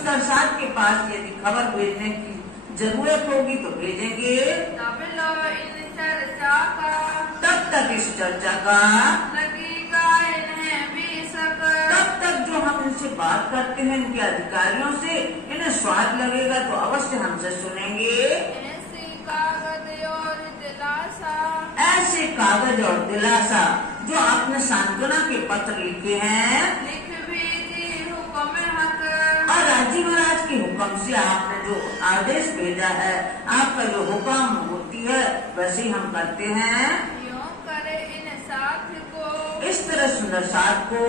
सुंदर साथ के पास यदि खबर भेजने की जरूरत होगी तो भेजेंगे। तब लो इन चर्चा का, तब तक इस चर्चा का लगेगा इन्हें भी शक। तब तक जो हम इनसे बात करते हैं इनके अधिकारियों से, इन्हें स्वाद लगेगा तो अवश्य हमसे सुनेंगे। ऐसी कागज और दिलासा, ऐसे कागज और दिलासा जो आपने सांत्वना के पत्र लिखे हैं, लिख भेजे हुक्म हक। और राजी महाराज के हुक्म से आपने जो आदेश भेजा है, आपका जो हुक्म होती है वैसे ही हम करते हैं। यूं करे इन साथ को, इस तरह सुंदर साथ को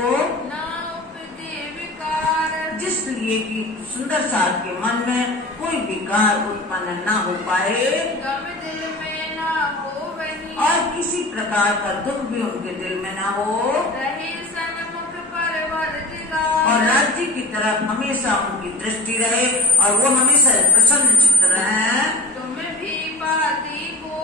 ना उपजे विकार। जिसलिए कि सुंदर साथ के मन में कोई विकार उत्पन्न न हो पाए गम दिल में ना हो वही, और किसी प्रकार का दुख भी उनके दिल में न हो, रहे सन्मुख परवरदिगार। और राज्य की तरफ हमेशा उनकी दृष्टि रहे और वो हमेशा प्रसन्न चित्त रहे। तुम भी पाती को,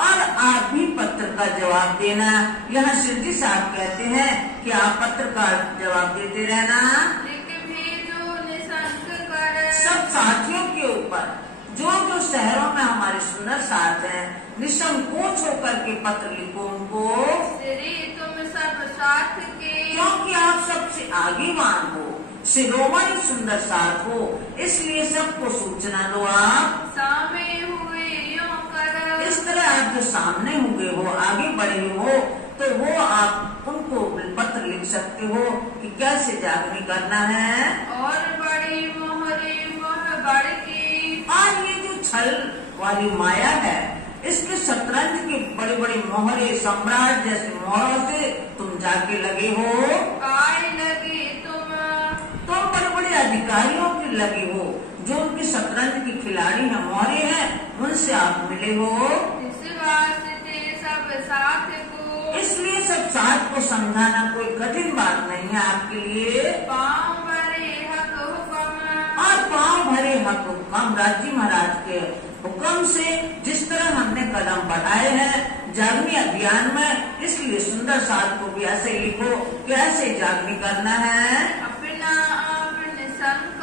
और आप भी पत्र का जवाब देना। यहाँ शिवजी साहब कहते हैं कि आप पत्र का जवाब देते रहना। लिख भेजो निशंक कर। सब साथियों के ऊपर जो जो शहरों में हमारे सुंदर साथ हैं, निसंकोच होकर के पत्र लिखो उनको, श्री तुम सब साथ के, क्योंकि आप सबसे आगेवान हो, शिरोमणि सुंदर साथ हो, इसलिए सबको सूचना दो। आप सामे हुए यूं कर। इस तरह आप जो सामने हुए हो, आगे बढ़े हो, तो वो आप उनको पत्र लिख सकते हो कि कैसे जागनी करना है। और बड़ी मोहरे मोह बढ़ की, और ये जो छल वाली माया है, इसके शतरंज के बड़े बड़े मोहरे सम्राट जैसे मोहरों से तुम जाके लगे हो। काय लगे तुम बड़े बड़े अधिकारियों के लगे हो, जो उनके शतरंज के खिलाड़ी हैं, मोहरे हैं, उनसे आप मिले हो। इस वास्ते सब साथ को, इसलिए सब साथ को समझाना कोई कठिन बात नहीं है आपके लिए। पाँव भरे हक हुक्म, और पाँव भरे हक हुक्म राज्य महाराज के हुक्म से जिस तरह हमने कदम बढ़ाए हैं जागनी अभियान में, इसलिए सुंदर साथ को भी ऐसे लिखो कि ऐसे जागनी करना है। अपना आप निशंक,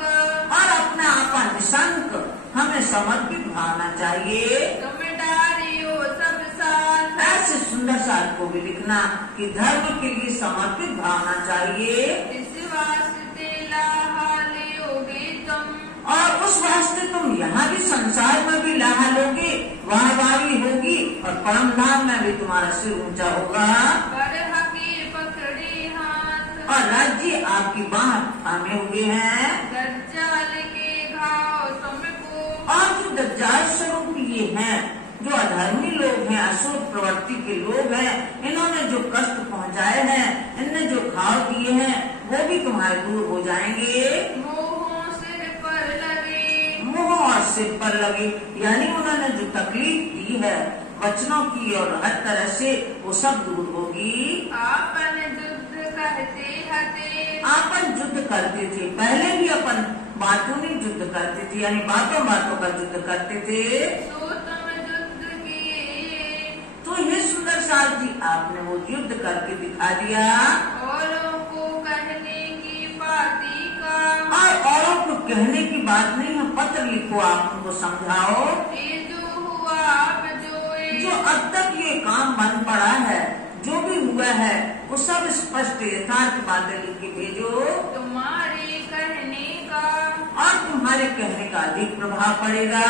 और अपना आपा निशंक हमें समर्पित भावना चाहिए। तुम डारियो सब साथ। ऐसे सुंदर साथ को भी लिखना कि धर्म के लिए समर्पित भावना चाहिए। इस वास्ते लाहा लियोगे तुम, और उस वास्ते तुम यहाँ भी संसार में भी लाहा लोगे, वाहवाही होगी और परम धाम में भी तुम्हारा सिर ऊंचा होगा। पर हकी पकड़ी हाथ, और राज्य आपकी बाह थामे हुए हैं। दज्जाल के घाव तुमको, और जो दज्जाल स्वरूप ये हैं, जो अधर्मी लोग हैं, असुर प्रवृत्ति के लोग हैं, इन्होंने जो कष्ट पहुँचाए हैं, इनने जो घाव किए हैं, वो भी तुम्हारे दूर हो जाएंगे। मोहों सिर पर लगे, मुंह और सिर पर लगे, यानी उन्होंने जो तकलीफ दी है वचनों की और हर तरह से, वो सब दूर होगी। आपन युद्ध कहते हते, आपन युद्ध करते थे, पहले भी अपन बातों में युद्ध करते थे, यानी बातों बातों का युद्ध करते थे। सो तुम युद्ध किए, तो ये सुंदर साथ जी आपने वो युद्ध करके दिखा दिया। औरों को कहने की बाती का, और औरों को कहने की बात नहीं है, पत्र लिखो, आप उनको समझाओ। ये जो हुआ अब जो अब तक ये काम बन पड़ा है, जो भी हुआ है, वो सब स्पष्ट यथार्थ बातें लिख के भेजो। तुम्हारे कहने का, और तुम्हारे कहने का अधिक प्रभाव पड़ेगा।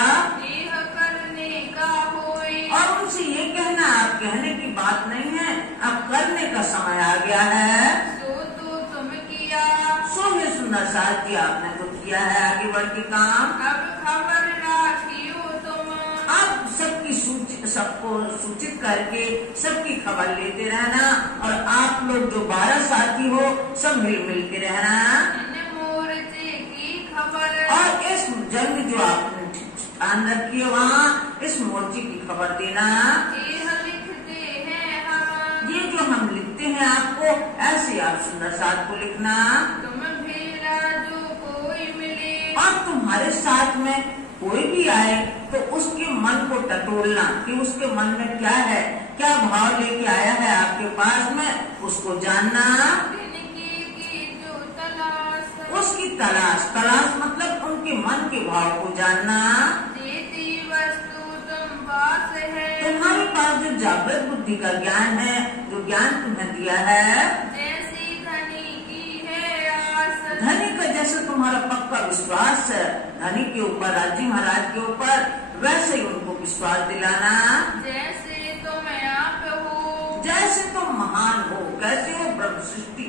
यह करने का होए, और उनसे ये कहना आप कहने की बात नहीं है, अब करने का समय आ गया है। सो तो तुम किया, सो ये सुंदर साथ जी आपने तो किया है आगे बढ़ के काम। अब खबर राखियो तुम, अब सबको सूचित करके सबकी खबर लेते रहना, और आप लोग जो 12 साथी हो सब मिल के रहना। इन मोर्चे की खबर, और इस जंग जो आपने ठान रखी है वहाँ, इस मोर्चे की खबर देना। यह लिखते हैं हम, ये जो हम लिखते हैं आपको, ऐसे आप सुंदर साथ को लिखना। तुम भेला जो कोई मिले, और तुम्हारे साथ में कोई भी आए तो उसके मन को टटोलना कि उसके मन में क्या है, क्या भाव लेके आया है आपके पास में, उसको जानना। जिनकी की जो तलाश, उसकी तलाश मतलब भाव को जानना। देती वस्तु तुम पास है, तुम्हारे पास जो जागृत बुद्धि का ज्ञान है, जो ज्ञान तुम्हें दिया है, जैसी धनी की है आस। धनी का जैसे तुम्हारा पक्का विश्वास है धनी के ऊपर, राज्य महाराज के ऊपर, वैसे ही उनको विश्वास दिलाना। जैसे तुम आप हो, जैसे तुम महान हो, कैसे हो ब्रह्म सृष्टि,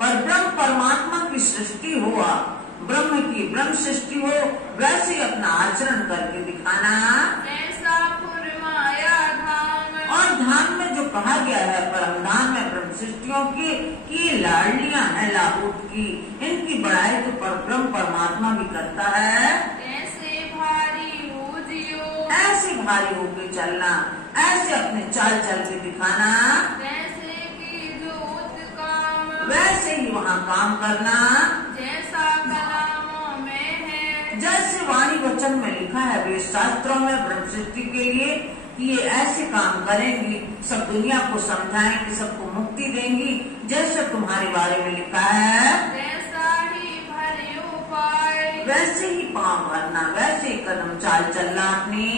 पर ब्रह्म परमात्मा की सृष्टि हो, आप ब्रह्म की ब्रह्म सृष्टि हो, वैसे ही अपना आचरण करके दिखाना। ऐसा फुरमाया धाम, और धाम में जो कहा गया है, परम धाम में ब्रह्म सृष्टियों की कि ये लाडलियां हैं लाहौट की, इनकी बड़ाई तो ब्रह्म परमात्मा भी करता है। ऐसे भारी हो जियो, ऐसे भारी होके चलना, ऐसे अपने चाल चल के दिखाना, जैसे की जोत काम, वैसे ही वहाँ काम करना। जैसा कलामों में है, जैसे वाणी वचन में लिखा है वेद शास्त्रों में ब्रह्म सृष्टि के लिए कि ये ऐसे काम करेंगी, सब दुनिया को समझाएंगी, सबको मुक्ति देंगी, जैसे तुम्हारे बारे में लिखा है, वैसा ही भरियो पाए। वैसे ही पाँव भरना, वैसे ही कदम चाल चलना अपनी।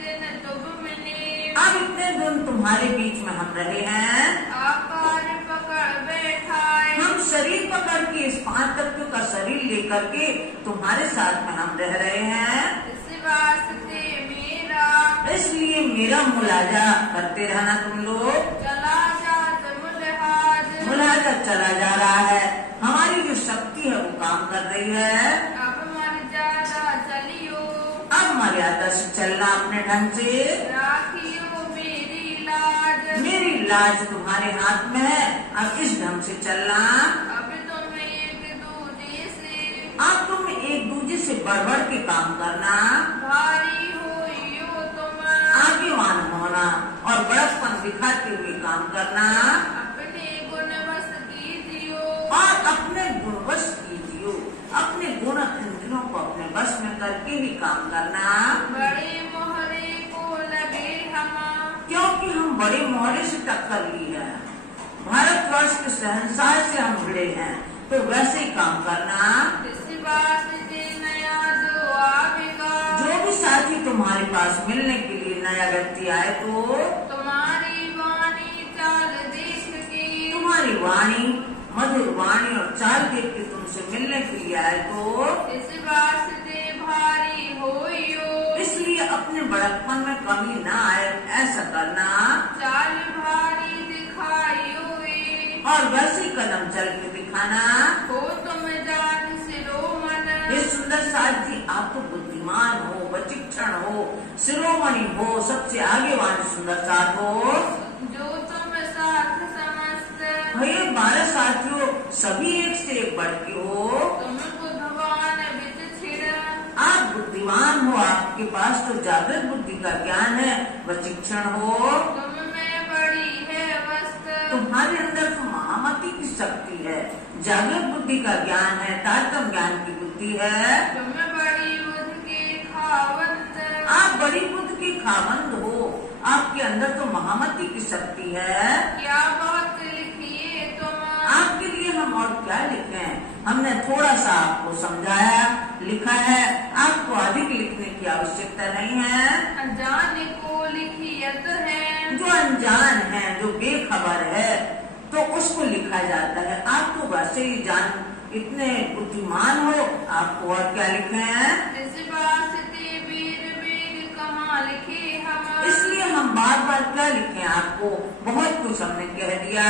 दिन तुम मिले, अब इतने दिन तुम्हारे बीच में हम रहे हैं, आकार पकड़ बैठाए। हम शरीर पकड़ के इस 5 तत्व का शरीर लेकर के तुम्हारे साथ में हम रह रहे हैं। इस वास्ते मेरा इसलिए मेरा मुलाजा करते रहना तुम लोग। चला जात मुलहाज, मुलाजा चला जा रहा है, हमारी जो शक्ति है वो काम कर रही है। अब मर्यादा चलियो, अब मर्यादा से चलना अपने ढंग से। राखियो मेरी लाज, मेरी लाज तुम्हारे हाथ में है, अब इस ढंग से चलना। अब तुम एक दूजे से, अब तुम एक दूसरे से बढ़ बढ़ के काम करना, भारी होइयो तुम, आगेवान होना और बड़प्पन दिखाते हुए काम करना, अपने गुण बस कीजियो। और अपने गुणवश कीजियो, अपने गुण इंद्रियों को अपने बस में करके ही काम करना। बड़े मोहरे को लगे हम, क्योंकि हम बड़े मोहरे से टक्कर ली है, भारतवर्ष के शहंशाह से हम भिड़े हैं, तो वैसे ही काम करना। इस वास्ते नया जो आवेगा, जो भी साथी तुम्हारे पास मिलने के लिए नया व्यक्ति आए तो तुम्हारी वाणी चाल देख के, तुम्हारी वाणी मधुर वाणी और चाल देख के तुमसे मिलने के लिए आए तो इस वास्ते भारी होइयो। इसलिए अपने बड़प्पन में कमी ना आए, ऐसा करना। चाल भारी दिखाइयो वे, और वैसे ही कदम चल के दिखाना। हो तुम जान शिरोमन, ये सुंदर साथ जी, आप तो बुद्धिमान हो, विचक्षण हो, शिरोमणि हो, सबसे आगे वाले सुंदर साथ हो। जो तुम साथ समस्त, भैया 12 साथियों सभी एक से एक बढ़ के हो। तुम बुद्धवान विचक्षण, आप बुद्धिमान हो, आपके पास तो जागृत बुद्धि का ज्ञान है, विचक्षण हो। तुम में बड़ी है वस्त, तुम्हारे अंदर तो महामति की शक्ति है, जागृत बुद्धि का ज्ञान है, तारतम ज्ञान की बुद्धि है। तुम बड़ी बुद्ध के खावंत, आप बड़ी बुद्ध की खावंद हो, आपके अंदर तो महामति की शक्ति है। क्या बात लिखिए तुम, आपके लिए हम और क्या लिखें, हमने थोड़ा सा आपको समझाया, लिखा है, आपको अधिक लिखने की आवश्यकता नहीं है। अनजाने को लिखियत है, जो अनजान है, जो बेखबर है, तो उसको लिखा जाता है। आप तो वैसे ही जान इतने बुद्धिमान हो, आपको और क्या लिखे हैं। इस वास्ते वीर वीर कहाँ लिखे हम, इसलिए हम बार बार क्या लिखे आपको, बहुत कुछ हमने कह दिया।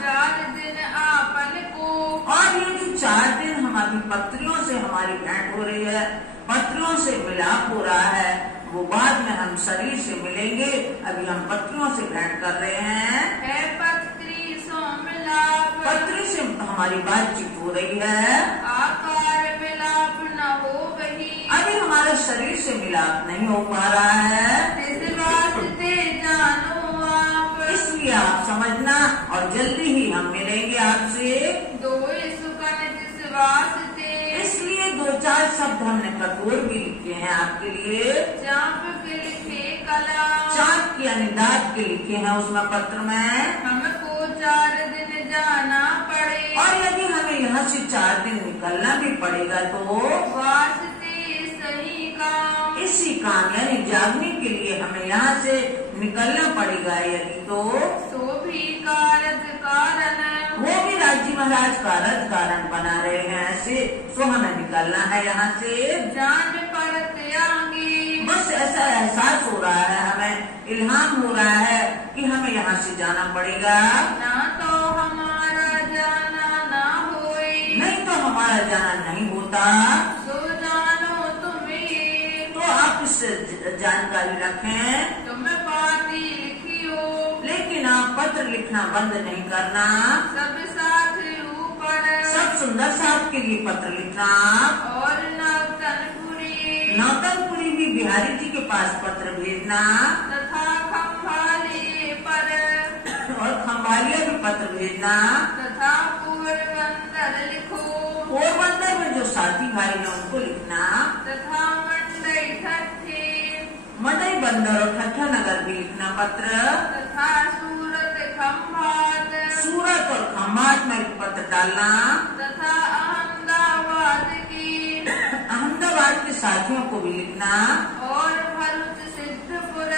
4 दिन आपन को, और ये जो 4 दिन हमारी पत्रियों से हमारी भेंट हो रही है, पत्रियों से मिलाप हो रहा है, वो बाद में हम शरीर से मिलेंगे, अभी हम पत्रियों से भेंट कर रहे हैं। है पत्री सो मिलाप, पत्री से हमारी बातचीत हो रही है, आकार मिलाप न हो वही, अभी हमारे शरीर से मिलाप नहीं हो पा रहा है। इस वास्ते जानो आप, इसलिए आप समझना, और जल्दी ही हम मिलेंगे आपसे। दो सुकन जिस वास्ते, इसलिए 2-4 शब्द हमने कठोर भी लिखे हैं आपके लिए। चाप के लिखे कला, चाप की यानी दांत के लिखे हैं उसमें पत्र में। हमको 4 दिन जाना पड़े, और यदि हमें यहाँ से 4 दिन निकलना भी पड़ेगा तो वास्ते काम यानी जागने के लिए हमें यहाँ से निकलना पड़ेगा। यदि तो सो भी कारज कारण वो भी राज्य महाराज कारज कारण बना रहे हैं ऐसे, सो हमें निकलना है यहाँ से। जान परत आंगी बस ऐसा एहसास हो रहा है, हमें इल्हाम हो रहा है कि हमें यहाँ से जाना पड़ेगा। ना तो हमारा जाना ना होई, नहीं तो हमारा जाना नहीं होता। सो जानो तुम्हें, तो आप इस जानकारी रखें। तुम पाती लिखियो, लेकिन आप पत्र लिखना बंद नहीं करना। सब साथ ऊपर सब सुंदर साहब के लिए पत्र लिखना। और नौतनपुरी नौतनपुरी भी बिहारी जी के पास पत्र भेजना। तथा खम्भाली पर और खम्भालिया भी पत्र भेजना। तथा पोरबंदर लिखो, पोरबंदर में जो साथी भाई हैं उनको लिखना। तथा मंडई ठट्ठी मदई बंदर और ठट्ठा नगर भी लिखना पत्र। तथा सूरत खम्भात सूरत और खम्भात में भी पत्र डालना। तथा अहमदाबाद की अहमदाबाद के साथियों को भी लिखना। और भरूच सिद्धपुर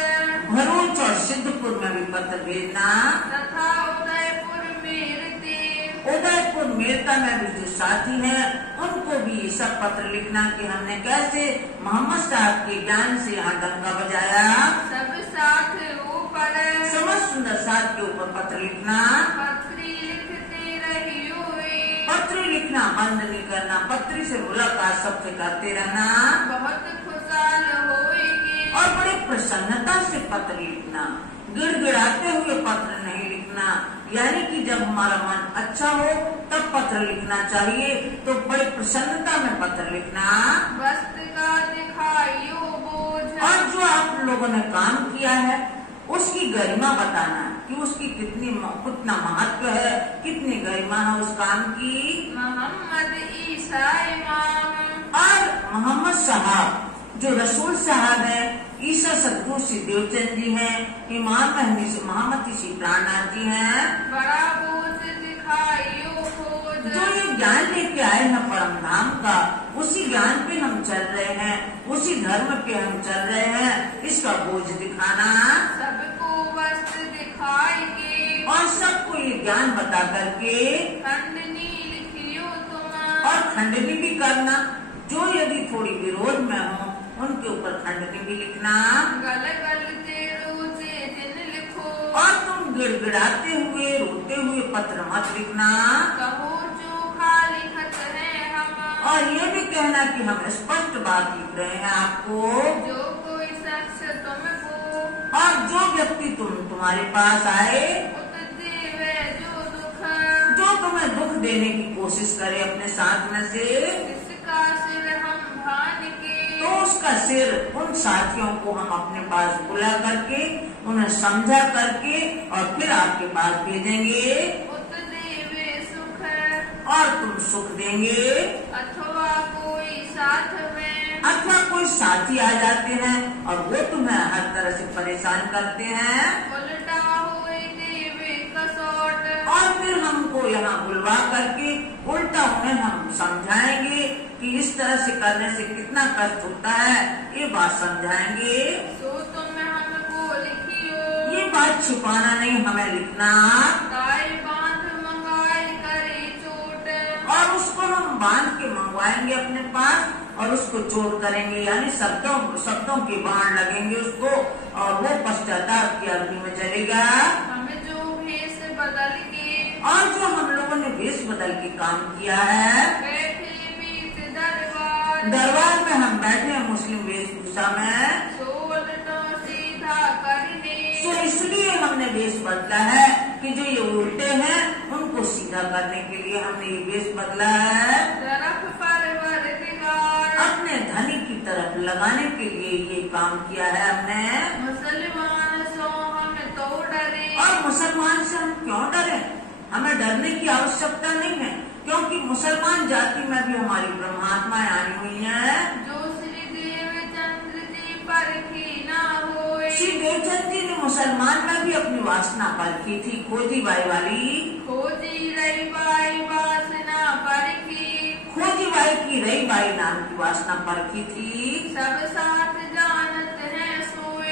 भरूच और सिद्धपुर में भी पत्र भेजना। तथा उदयपुर मेरती उदयपुर मेरता में भी जो साथी हैं उनको भी सब पत्र लिखना कि हमने कैसे मोहम्मद साहब के ज्ञान से यहाँ डंका बजाया। सब साथ ऊपर समझ सुंदर साहब के ऊपर पत्र लिखना। पत्री लिखते रही हुई, पत्र लिखना बंद नहीं करना, पत्री से मुलाकात सबसे करते रहना। बहुत खुशहाल होएगी और बड़ी प्रसन्नता से पत्र लिखना, गिड़गिड़ाते हुए पत्र नहीं लिखना। यानी कि जब हमारा मन अच्छा हो तब पत्र लिखना चाहिए, तो बड़ी प्रसन्नता में पत्र लिखना। वस्त्र का दिखाइयो बोझ और जो आप लोगों ने काम किया है उसकी गरिमा बताना कि उसकी कितना महत्व है, कितनी गरिमा है उस काम की। मोहम्मद ईसा इमाम और मोहम्मद साहब जो रसूल साहब है, ईसा सदगुरु श्री देवचंद जी हैं, इमाम मोहम्मद श्री प्राणनाथ जी हैं, बड़ा बोझ दिखाइयो खोज जो ये ज्ञान लेके आए हैं परम धाम का, उसी ज्ञान पे हम चल रहे हैं, उसी धर्म पे हम चल रहे हैं, इसका बोझ दिखाना। सबको वस्त्र दिखाएंगे और सबको ये ज्ञान बता करके खंडनी लिखियो तुम और खंडनी भी करना। जो यदि थोड़ी विरोध में हो उनके ऊपर खंडनी भी लिखना। गल गल ते रोजे दिन लिखो और तुम गिड़गिड़ाते हुए रोते हुए पत्र मत लिखना। कहो जो खाली खत है हम और ये भी कहना कि हम स्पष्ट बात लिख रहे हैं आपको। जो कोई शख्स तुमको और जो व्यक्ति तुम्हारे पास आए, उत देवे जो दुख जो तुम्हें दुख देने की कोशिश करे अपने साथ में से, इसका सिर हम भान के तो उसका सिर उन साथियों को हम अपने पास बुला करके उन्हें समझा करके और फिर आपके पास भेजेंगे उत देवे सुख और तुम सुख देंगे। अथवा कोई साथ में अथवा कोई साथी आ जाते हैं और वो तुम्हें हर तरह से परेशान करते हैं उल्टा हुए देवे कसौट और फिर हमको यहाँ बुलवा करके उल्टा उन्हें हम समझाएंगे कि इस तरह से करने से कितना कष्ट होता है, ये बात समझाएंगे। सो तुम हमको लिखियो ये बात छुपाना नहीं, हमें लिखना। गाय बांध मंगाई करे चोट और उसको हम बांध के मंगवाएंगे अपने पास और उसको चोट करेंगे, यानी शब्दों के बाण लगेंगे उसको और वो पश्चाताप की अग्नि में चलेगा। हमें जो भेष बदल के और जो हम लोगों ने भेष बदल के काम किया है, बैठे बीच दरबार दरबार में हम बैठे हैं मुस्लिम वेशभूषा में, सो उल्टो सीधा करने तो इसलिए हमने वेश बदला है कि जो ये उल्टे हैं उनको सीधा करने के लिए हमने ये वेश बदला है। तरफ परवरदिगार अपने धनी की तरफ लगाने के लिए ये काम किया है हमने। मुसलमान सो हम तो डरे और मुसलमान से हम क्यों डरे? हमें डरने की आवश्यकता नहीं है, क्योंकि मुसलमान जाति में भी हमारी ब्रह्मात्माएं आई हुई हैं। जो श्री देवचंद्र जी परखी ना होए श्री देवचंद जी ने मुसलमान में भी अपनी वासना परखी थी, खोजी बाई वाली। खोजी रही बाई वासना परखी खोजी बाई की रई बाई नाम की वासना परखी थी। सब साथ जान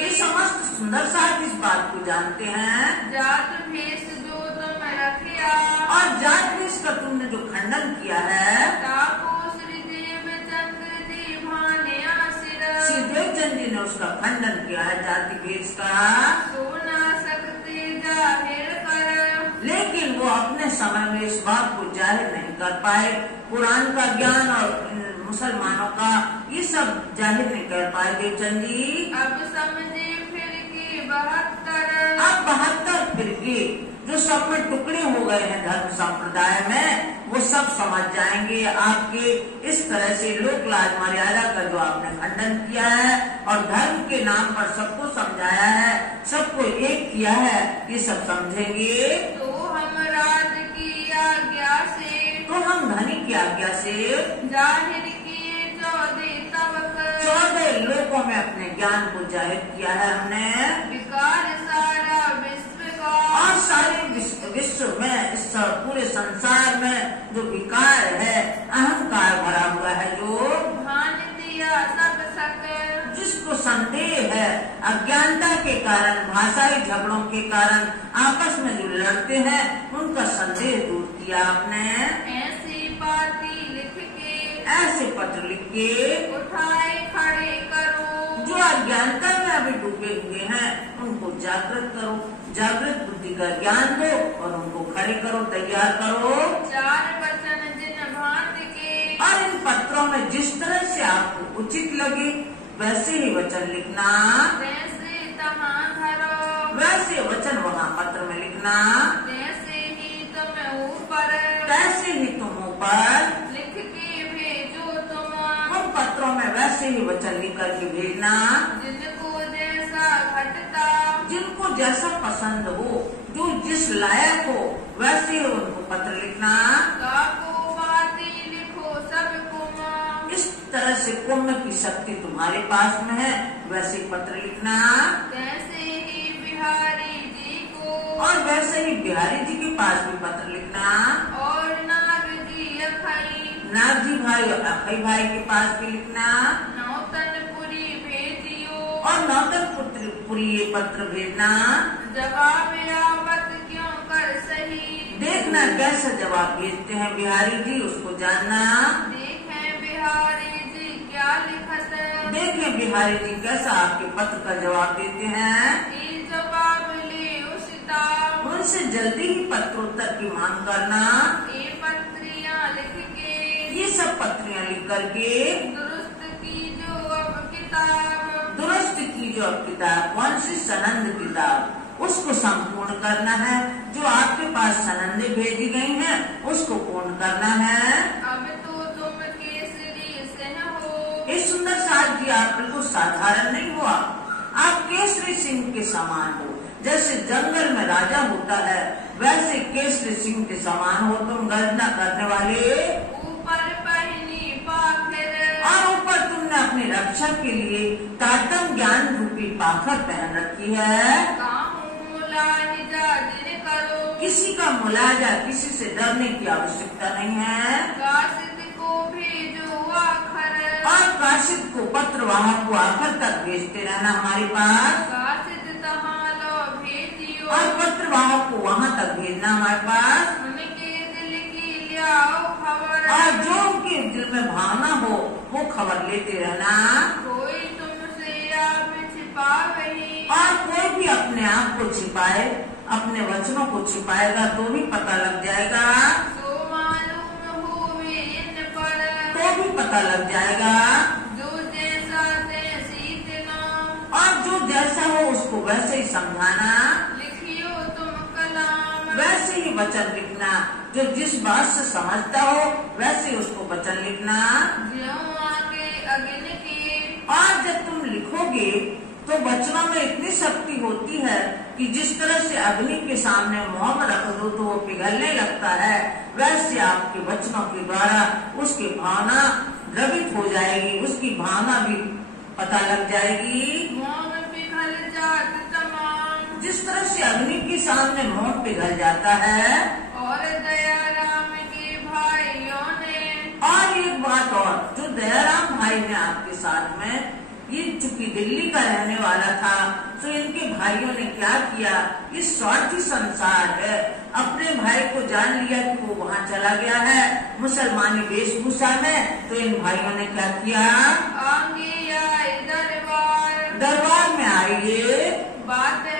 ये समस्त सुंदर साथ इस बात को जानते हैं। जात भेष जो तुम रखिया, और जात भेष का तुमने जो खंडन किया है, ताको श्री देवचंद्र जी भान्या सिर, श्री देवचंद जी ने उसका खंडन किया है जाति भेष का। सोना सकते जाहिर कर, लेकिन वो अपने समय में इस बात को जाहिर नहीं कर पाए। कुरान का ज्ञान और मुसलमानों का ये सब जाहिर नहीं कर पाए देवचंद जी। अब समझे फिर की 72, अब 72 फिरके जो सब में टुकड़े हो गए हैं धर्म संप्रदाय में, वो सब समझ जाएंगे आपके इस तरह से लोक लाज मर्यादा का जो आपने खंडन किया है और धर्म के नाम पर सबको समझाया है, सबको एक किया है, ये सब समझेंगे। तो हम राज की आज्ञा से, तो हम धनी की आज्ञा से जाहिर किए 14 तवक, 14 लोकों में अपने ज्ञान को जाहिर किया है हमने। विकार सारा विश्व का, और सारे विश्व में, इस पूरे संसार में जो विकार है, अहंकार भरा हुआ है, जो भान दिया सब सक, जिसको संदेह है, अज्ञानता के कारण, भाषाई झगड़ों के कारण आपस में जो लड़ते हैं, उनका संदेह दूर किया आपने। ऐसी पाती लिख के, ऐसे पत्र लिख के उठाए खड़े करो, जो अज्ञानता में अभी डूबे हुए हैं, उनको जागृत करो, जागृत बुद्धि का ज्ञान दो और उनको खड़े करो, तैयार करो। 4 वचन जिन भांत के, और इन पत्रों में जिस तरह से आपको उचित लगे वैसे ही वचन लिखना, जैसे तहाँ धरो, वैसे वचन वहाँ पत्र में लिखना, जैसे ही तुम ऊपर, कैसे ही तुम ऊपर लिख के भेजो तुम, उन पत्रों में वैसे ही वचन लिख करके भेजना। जिनको जैसा घटता, जिनको जैसा पसंद हो, जो जिस लायक हो, वैसे ही उनको पत्र लिखना। काको बाती लिखो सबको, इस तरह से कुंभ की शक्ति तुम्हारे पास में है, वैसे ही पत्र लिखना। जैसे ही बिहारी जी को, और वैसे ही बिहारी जी के पास भी पत्र लिखना। और नाग जी अखई, नाग जी भाई और अखई भाई के पास भी लिखना। नौतनपुरी भेजियो, और नौतनपुरी ये पत्र भेजना। जवाब आवत क्यों कर सही, देखना कैसा जवाब भेजते हैं बिहारी जी, उसको जानना। देखें बिहारी जी क्या लिखत, देखें बिहारी जी कैसा आपके पत्र का जवाब देते हैं। ई जवाब ले उसिता, उनसे जल्दी ही पत्रोत्तर की मांग करना। ये पत्रियां लिख के, ये सब पत्रियां लिख करके दुरुस्त की जो अब किताब, दुरुस्त की जो अब किताब, कौन सी सनंद किताब, उसको संपूर्ण करना है। जो आपके पास सनंदे भेजी गई हैं, उसको पूर्ण करना है। अब तो तुम केसरी सिंह हो, इस सुंदर साथ जी आप बिल्कुल साधारण नहीं हुआ, आप केसरी सिंह के समान हो। जैसे जंगल में राजा होता है, वैसे केसरी सिंह के समान हो तुम, गर्जना करने वाले। ऊपर पहनी पाखर, और ऊपर तुमने अपनी रक्षा के लिए तातम ज्ञान रूपी पाखर पहन रखी है। काहू मुलाहिजा जिन करो, किसी का मुलाजा, किसी से डरने की आवश्यकता नहीं है। कासिद को भेजो आखर, और काशिद को, पत्रवाहक को आखिर तक भेजते रहना हमारे पास। कासिद तहाँ लो भेजियो, और पत्रवाहक को वहाँ तक भेजना हमारे पास। उनके दिल की लियाओ खबर, और जो उनके दिल में भावना हो, वो खबर लेते रहना। कोई तुमसे आप छिपा गई, और कोई भी अपने आप को छिपाए, अपने वचनों को छिपाएगा तो भी पता लग जाएगा, तो मालूम हुए इन पर, तो भी पता लग जाएगा। जो जैसा तैसी तिना, और जो जैसा हो उसको वैसे ही समझाना, लिखियो तुम कलाम, वैसे ही वचन लिखना। जो जिस बात से समझता हो वैसे उसको वचन लिखना। ज्यों आगे अग्नि की, और जब तुम लिखोगे तो वचनों में इतनी शक्ति होती है कि जिस तरह से अग्नि के सामने मोम रख दो तो वो पिघलने लगता है, वैसे आपके वचनों के द्वारा उसकी भावना द्रवित हो जाएगी, उसकी भावना भी पता लग जाएगी। मोम पिघल जात तमाम, जिस तरह से अग्नि के सामने मोम पिघल जाता है। और दयाराम के भाइयों ने, और एक बात और, जो दयाराम भाई ने आपके साथ में ये चूंकि दिल्ली का रहने वाला था, तो इनके भाइयों ने क्या किया, ये स्वार्थी संसार है, अपने भाई को जान लिया कि वो वहाँ चला गया है मुसलमानी वेशभूषा में, तो इन भाइयों ने क्या किया, आगे आए दरबार, दरबार में आइए, बातें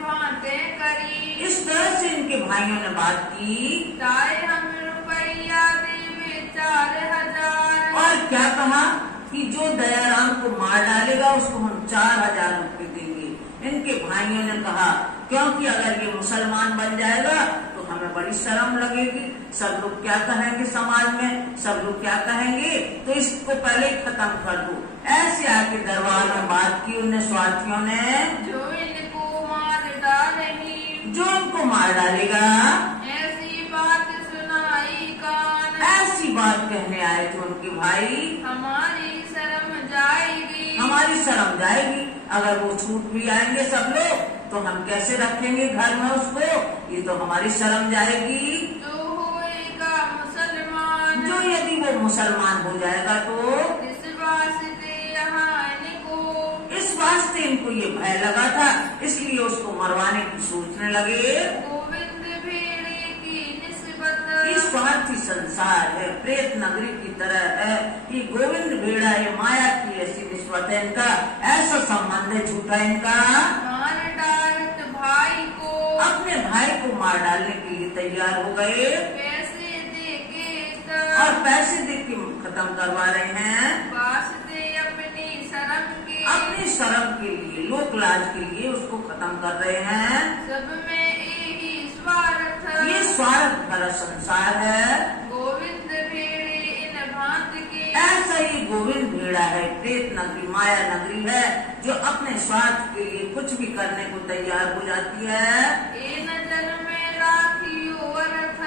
भांते करी, इस तरह से इनके भाइयों ने बात की, ताए हम रुपया देवे 4000, और क्या कहा कि जो दयाराम को मार डालेगा उसको हम 4000 रुपये देंगे। इनके भाइयों ने कहा क्योंकि अगर ये मुसलमान बन जाएगा तो हमें बड़ी शर्म लगेगी, सब लोग क्या कहेंगे, समाज में सब लोग क्या कहेंगे, तो इसको पहले खत्म कर दो। ऐसे आके दरबार में बात की उन स्वार्थियों ने, जो इनको मार डालेगी, जो इनको मार डालेगा, ऐसी बात सुनाई कान, ऐसी बात कहने आए थे उनके भाई, हमारी शर्म जाएगी, हमारी शर्म जाएगी, अगर वो छूट भी आएंगे सब लोग तो हम कैसे रखेंगे घर में उसको, ये तो हमारी शर्म जाएगी। जो होएगा मुसलमान, जो यदि वो मुसलमान हो जाएगा तो इस वास्ते यहाँ इनको, इस वास्ते इनको ये भय लगा था, इसलिए उसको मरवाने की सोचने लगे। गोविंद भेड़े की निस्बत, ये स्वार्थी संसार है, प्रेत नगरी की तरह है, ये गोविंद भेड़ा, ये माया की ऐसी निस्बत है इनका, ऐसा संबंध है झूठा इनका, मार डालत भाई को, अपने भाई को मार डालने के लिए तैयार हो गए पैसे दे के और पैसे दे के खत्म करवा रहे हैं, वास्ते अपनी शर्म के, अपनी शर्म के लिए, लोक लाज के लिए उसको खत्म कर रहे हैं। सब में एक ही स्वार्थ, ये स्वार्थ भरा संसार है। गोविंद भेड़े इन भांत के, ऐसा ही गोविंद भेड़ा है, प्रेत नगरी, माया नगरी है, जो अपने स्वार्थ के लिए कुछ भी करने को तैयार हो जाती है। ये नजर में राखियो अर्थ,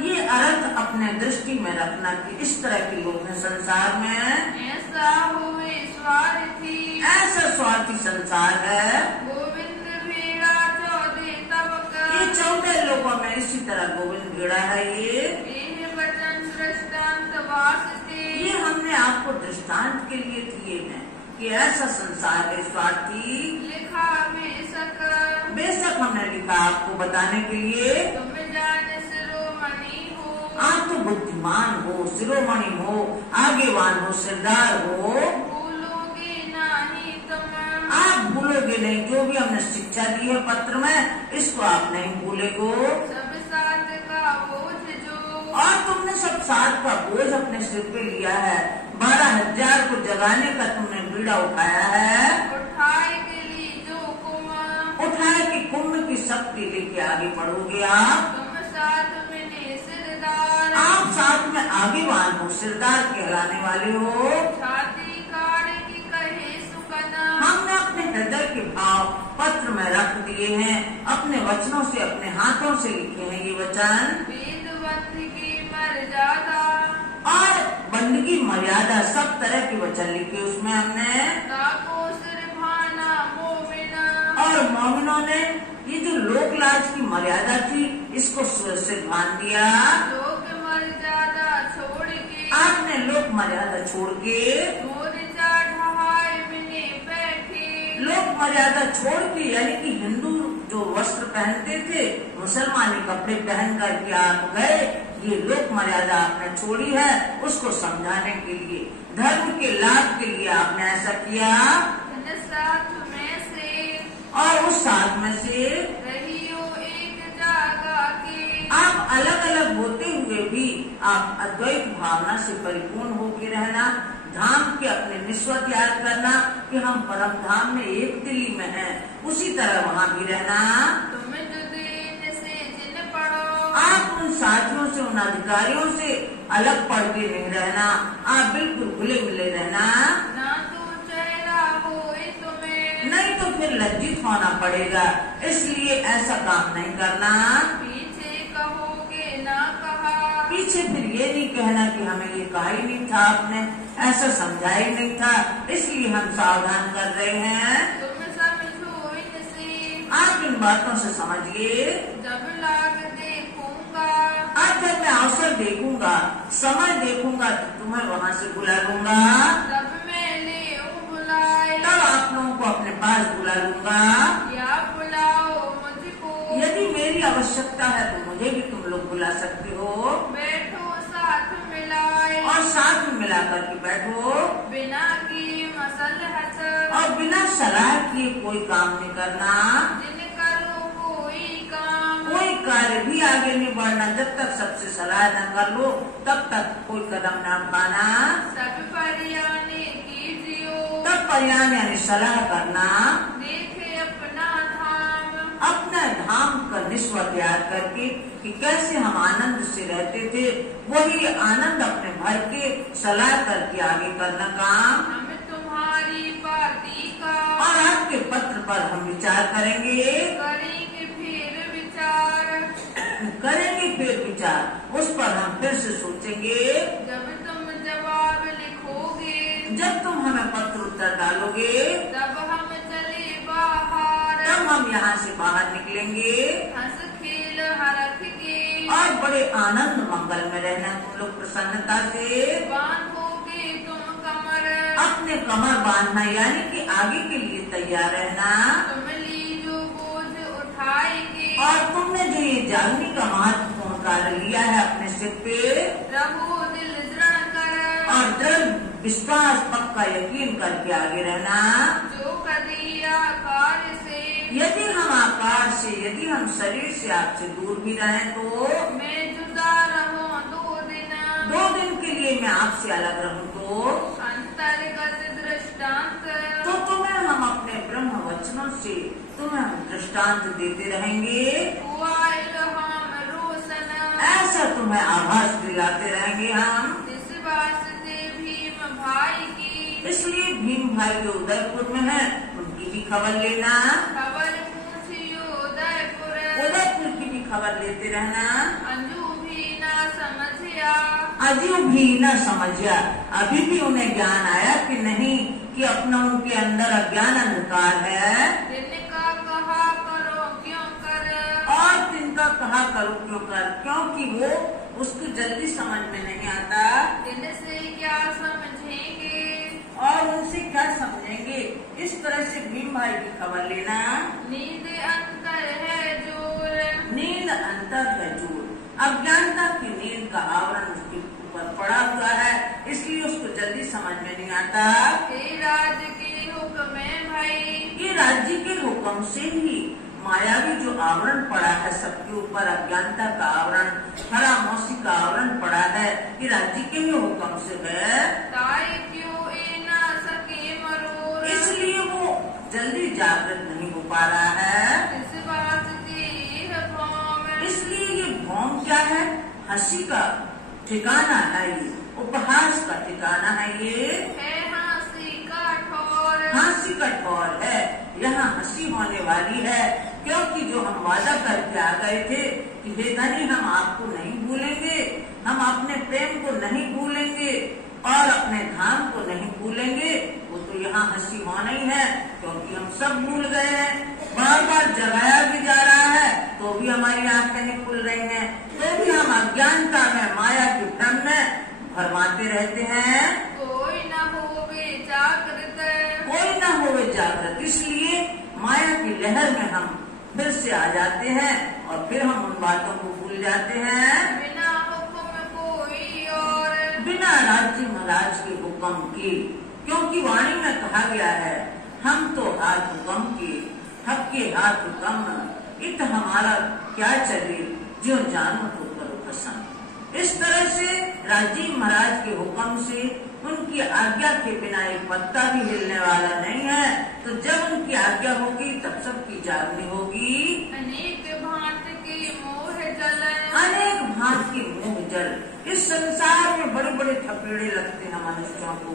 ये अर्थ अपने दृष्टि में रखना कि इस तरह के लोग हैं संसार में, ऐसा हुए स्वार्थी, ऐसा स्वार्थी संसार है। गोविंद भेड़ा 14 तबक, ये 14 लोगों में इसी तरह गोविंद भेड़ा है। ये वचन दृष्टांत वास्ते, ये हमने आपको दृष्टांत के लिए दिए हैं कि ऐसा संसार है स्वार्थी, लिखा बेशक, बेशक हमने लिखा आपको बताने के लिए। तुम जान शिरोमणि हो, आप तो बुद्धिमान हो, शिरोमणि हो, आगेवान हो, सिरदार हो, भूलोगे नहीं तुम, आप भूलोगे नहीं, जो भी हमने शिक्षा दी है पत्र में इसको आप नहीं भूलेगो। सब साथ का बोझ जो, और तुमने सब साथ का बोझ अपने सिर पे लिया है, 12,000 को जगाने का तुमने बीड़ा उठाया है, उठाए के लिए जो कुम, उठाए कि कुंभ की शक्ति लेके आगे बढ़ोगे आप। तुम साथ में सिरदार, आप साथ में आगेवान हो, सिरदार कहलाने वाले हो। छाती काट की कहे सुकना, हमने अपने हृदय के भाव पत्र में रख दिए हैं, अपने वचनों से, अपने हाथों से लिखे हैं ये वचन, वेदवंत की मर्यादा, और बंदगी मर्यादा सब तरह के वचन लिखे उसमें हमने। ताको सिर भाना मोमिना, और मोमिनों ने ये जो लोक लाज की मर्यादा थी इसको से भान दिया। लोक मर्यादा छोड़ के, आपने लोक मर्यादा छोड़ के, मोर्चा ढहाए मिले बैठे, लोक मर्यादा छोड़ के, यानी कि हिंदू जो वस्त्र पहनते थे मुसलमानी कपड़े पहन कर के आप गए, ये लोक मर्यादा आपने छोड़ी है, उसको समझाने के लिए, धर्म के लाभ के लिए आपने ऐसा किया। साथ में से, और उस साथ में से रहियो एक जागा के, आप अलग अलग होते हुए भी आप अद्वैत भावना से परिपूर्ण होकर रहना, धाम के अपने निस्वत याद करना कि हम परम धाम में एक दिल्ली में हैं, उसी तरह वहाँ भी रहना। तुम जो दिन से जिन पढ़ो, आप उन साथियों से, उन अधिकारियों से अलग पढ़ के नहीं रहना, आप बिल्कुल खुले मिले रहना, ना तो चेहरा होए तुम्हें, नहीं तो फिर लज्जित होना पड़ेगा, इसलिए ऐसा काम नहीं करना। पीछे कहोगे ना कहा, पीछे फिर ये नहीं कहना कि हमें ये कहा ही नहीं था, आपने ऐसा समझा ही नहीं था, इसलिए हम सावधान कर रहे हैं। तुम समझो इनसे, आप इन बातों से समझिए। जब लाग देखूंगा, आज जब मैं अवसर देखूंगा, समय देखूंगा तो तुम्हें वहाँ से बुला लूंगा, तब मैं ले बुलाए, लोगों को अपने पास बुला लूंगा। या बुलाओ मुझको, यदि मेरी आवश्यकता है तो मुझे भी तुम लोग बुला सकते हो। बैठो साथ मिलाए, और साथ में मिला करके बैठो। बिना की मसलहत, और बिना सलाह किए कोई काम नहीं करना। जिन करो कोई काम, कोई कार्य भी आगे नहीं बढ़ना जब तक सबसे सलाह न कर लो, तब तक कोई कदम न उठाना। सब परियाने कीजियो, तब परियान यानी सलाह करना। देखे अपना धाम, अपना धाम का निस्बत याद करके कि कैसे हम आनंद से रहते थे, वही आनंद अपने भर के सलाह करके आगे करना काम। हम तुम्हारी बाती का, और आपके पत्र पर हम विचार करेंगे। करेंगे फिर विचार, करेंगे फिर विचार, उस पर हम फिर से सोचेंगे। जब तुम जवाब लिखोगे, जब तुम हमें पत्र उत्तर डालोगे, तब हम चले बाहर, तब हम यहाँ से बाहर निकलेंगे। हंस खेल हरखगे, और बड़े आनंद मंगल में रहना तुम लोग प्रसन्नता से। बांधोगे तुम कमर, अपने कमर बांधना यानी कि आगे के लिए तैयार रहना। तुम लीजो बोझ उठाएंगे, और तुमने जो ये जागने का महत्वपूर्ण कार्य लिया है अपने सिर पे, रहो दिल दृढ़ कर, और दृढ़ विश्वास पक्का यकीन करके आगे रहना। जो कदी आकार से, यदि हम आकार से, यदि हम शरीर से आपसे दूर भी रहें तो, मैं जुदा रहूं 2 दिन, 2 दिन के लिए मैं आपसे अलग रहूं तो अंतर्गत दृष्टांत, तो तुम्हें हम अपने ब्रह्म वचनों से तुम्हें हम दृष्टांत देते रहेंगे। हुआ इल्हाम रोशन, ऐसा तुम्हें आभास दिलाते रहेंगे हम। इस वास्ते भीम भाई की, इसलिए भीम भाई जो उदयपुर में है उनकी भी खबर लेना। खबर पूछियो उदयपुर, उदयपुर की भी खबर लेते रहना। अंजू भी ना समझिया, अजू भी न समझिया, अभी भी उन्हें ज्ञान आया कि नहीं कि अपना उनके अंदर अज्ञान अंधकार है। तिनका कहा करो क्यों कर, और तिनका कहा करो क्यों कर, क्योंकि वो उसको जल्दी समझ में नहीं आता। इनसे क्या समझेंगे, और उनसे क्या समझेंगे। इस तरह से भीम भाई की खबर लेना। नींद अंतर है जोर, नींद अंतर है जोर, अज्ञानता की नींद का आवरण उसके ऊपर पड़ा हुआ है, इसलिए उसको जल्दी समझ में नहीं आता। हे राज के हुक्म है भाई, ये राज्य के हुक्म से ही मायावी जो आवरण पड़ा है सबके ऊपर, अज्ञानता का आवरण, खरामोशी का आवरण पड़ा है, ये राज्य के ही हुक्म से है। ताए क्यों ए ना सके मरोर, इसलिए वो जल्दी जागृत नहीं हो पा रहा है। इस बात की यह भौम, इसलिए ये भौम क्या है, हंसी का ठिकाना है, ये उपहास का ठिकाना है, ये है हंसी का ठोर, हंसी का ठौर है। यहाँ हंसी होने वाली है, क्योंकि जो हम वादा करके आ गए थे कि हे धनी हम आपको नहीं भूलेंगे, हम अपने प्रेम को नहीं भूलेंगे और अपने धाम को नहीं भूलेंगे, वो तो यहाँ हंसी होना ही है, क्योंकि हम सब भूल गए हैं। बार बार जगाया भी जा रहा है तो भी हमारी आंखें नहीं खुल रही हैं, तो भी हम अज्ञानता में, माया के भ्रम में भरमाते रहते हैं। कोई न होवे जागृत, कोई न होवे जागृत, इसलिए माया की लहर में हम फिर से आ जाते हैं और फिर हम उन बातों को भूल जाते हैं। बिना हुक्म कोई और, बिना राज्य महाराज के हुक्म के, क्योंकि वाणी में कहा गया है हम तो हाथ हुक्म के, हक के हाथ हुक्म, इत हमारा क्या चले जो जानो तो करो पसंद। इस तरह से राजीव महाराज के हुक्म से, उनकी आज्ञा के बिना एक पत्ता भी हिलने वाला नहीं है। तो जब उनकी आज्ञा होगी तब सबकी जागनी होगी। अनेक भांत के मोह जल, अनेक भांत के मोह जल, इस संसार में बड़े बड़े थपेड़े लगते हैं मनुष्यों को,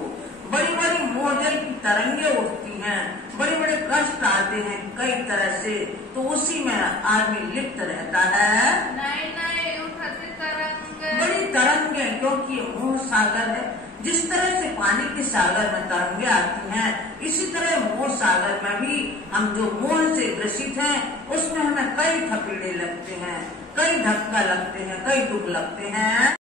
बड़ी बड़ी मोहजल की तरंगे उठती हैं, बड़े बड़े कष्ट आते हैं कई तरह से, तो उसी में आदमी लिप्त रहता है। नए नए उठत तरंग, बड़ी तरंगे, क्योंकि ये मोह सागर है। जिस तरह से पानी के सागर में तरंगे आती हैं, इसी तरह मोह सागर में भी हम जो मोह से ग्रसित हैं, उसमें हमें कई थपेड़े लगते हैं, कई धक्का लगते हैं, कई दुख लगते हैं।